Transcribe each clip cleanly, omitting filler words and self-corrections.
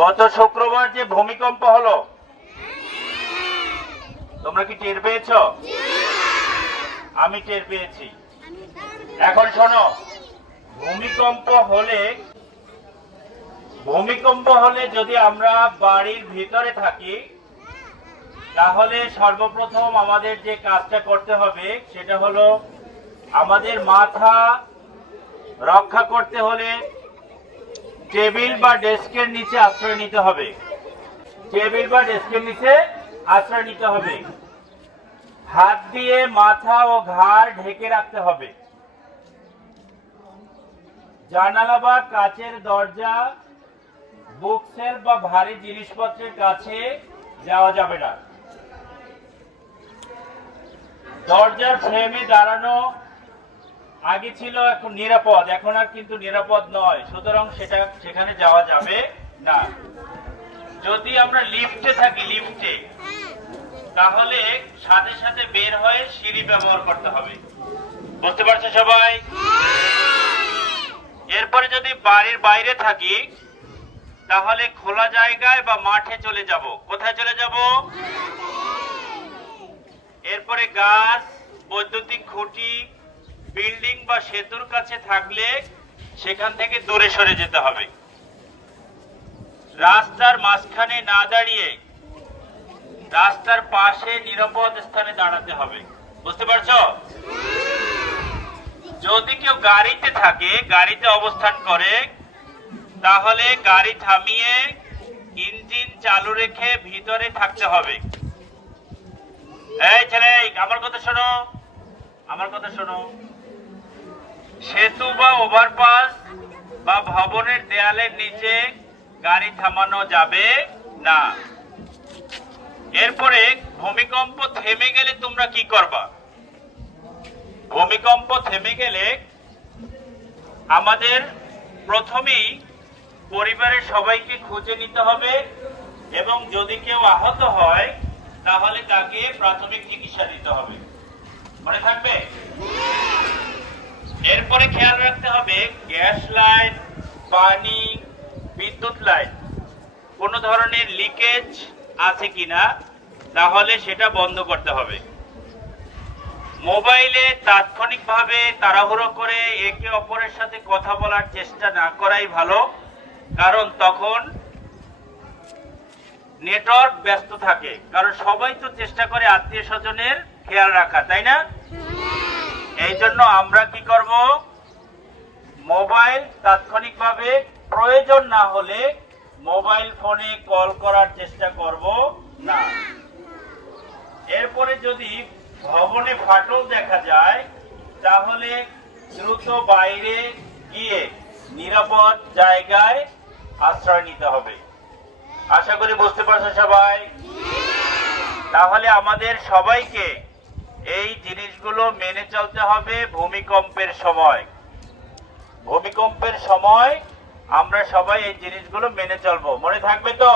গত শুক্রবার যে ভূমিকম্প হলো, তোমরা কি টের পেয়েছো? আমি টের পেয়েছি। এখন শোনো, ভূমিকম্প হলে যদি আমরা বাড়ির ভিতরে থাকি, তাহলে সর্বপ্রথম আমাদের যে কাজটা করতে হবে সেটা হলো আমাদের মাথা রক্ষা করতে হলে টেবিল বা ডেস্কের নিচে আশ্রয় নিতে হবে। টেবিল বা ডেস্কের নিচে আশ্রয় নিতে হবে। হাত দিয়ে মাথা ও ঘাড় ঢেকে রাখতে হবে। জানালা বা কাচের দরজা, বুকশেলফ বা ভারী জিনিসপত্রের কাছে যাওয়া যাবে না। দরজার ফ্রেমে দাঁড়ানো আগে ছিল এখন নিরাপদ, এখন আর কিন্তু নিরাপদ নয়, সুতরাং সেখানে যাওয়া যাবে না। যদি আমরা লিফটে থাকি, তাহলে সাথে সাথে বের হয়ে সিঁড়ি ব্যবহার করতে হবে। বুঝতে পারছো সবাই? এরপরে যদি বাড়ির বাইরে থাকি, তাহলে খোলা জায়গায় বা মাঠে চলে যাব। কোথায় চলে যাব? এরপরে গাছ, বৈদ্যুতিক খুঁটি, বিল্ডিং বা সেতুর কাছে থাকলে সেখান থেকে দূরে সরে যেতে হবে। রাস্তার মাঝখানে না দাঁড়িয়ে রাস্তার পাশে নিরাপদ স্থানে দাঁড়াতে হবে। বুঝতে পারছো? যদি কেউ গাড়িতে থাকে, গাড়িতে অবস্থান করে, তাহলে গাড়ি থামিয়ে ইঞ্জিন চালু রেখে ভিতরে থাকতে হবে। এই ছেলে, আমার কথা শোনো। সেতু বা ওভারপাস বা ভবনের দেয়ালের নিচে গাড়ি থামানো যাবে না। এরপরে ভূমিকম্প থেমে গেলে তোমরা কি করবা? ভূমিকম্প থেমে গেলে আমাদের প্রথমেই পরিবারের সবাইকে খুঁজে নিতে হবে এবং যদি কেউ আহত হয় তাহলে তাকে প্রাথমিক চিকিৎসা দিতে হবে। মনে থাকবে? এরপরে খেয়াল রাখতে হবে গ্যাস লাইন, পানি, বিদ্যুৎ লাইন কোনো ধরনের লিকেজ আছে কিনা, তাহলে সেটা বন্ধ করতে হবে। মোবাইলে তাৎক্ষণিকভাবে তাড়াহুড়ো করে একে অপরের সাথে কথা বলার চেষ্টা না করাই ভালো, কারণ তখন নেটওয়ার্ক ব্যস্ত থাকে। কারণ সবাই তো চেষ্টা করে আত্মীয় স্বজনের খেয়াল রাখা, তাই না? এই জন্য আমরা কি করব? মোবাইল তাৎক্ষণিকভাবে প্রয়োজন না হলে মোবাইল ফোনে কল করার চেষ্টা করব না। এরপরে যদি ভবনে ফাটল দেখা যায়, তাহলে দ্রুত বাইরে গিয়ে নিরাপদ জায়গায় আশ্রয় নিতে হবে। আশা করি বুঝতে পারছো সবাই। তাহলে আমাদের সবাইকে এই জিনিসগুলো মেনে চলতে হবে। ভূমিকম্পের সময় আমরা সবাই এই জিনিসগুলো মেনে চলবো। মনে থাকবে তো?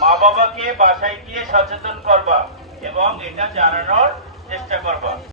মা বাবাকে বাসায় গিয়ে সচেতন করবা এবং এটা জানানোর চেষ্টা করবা।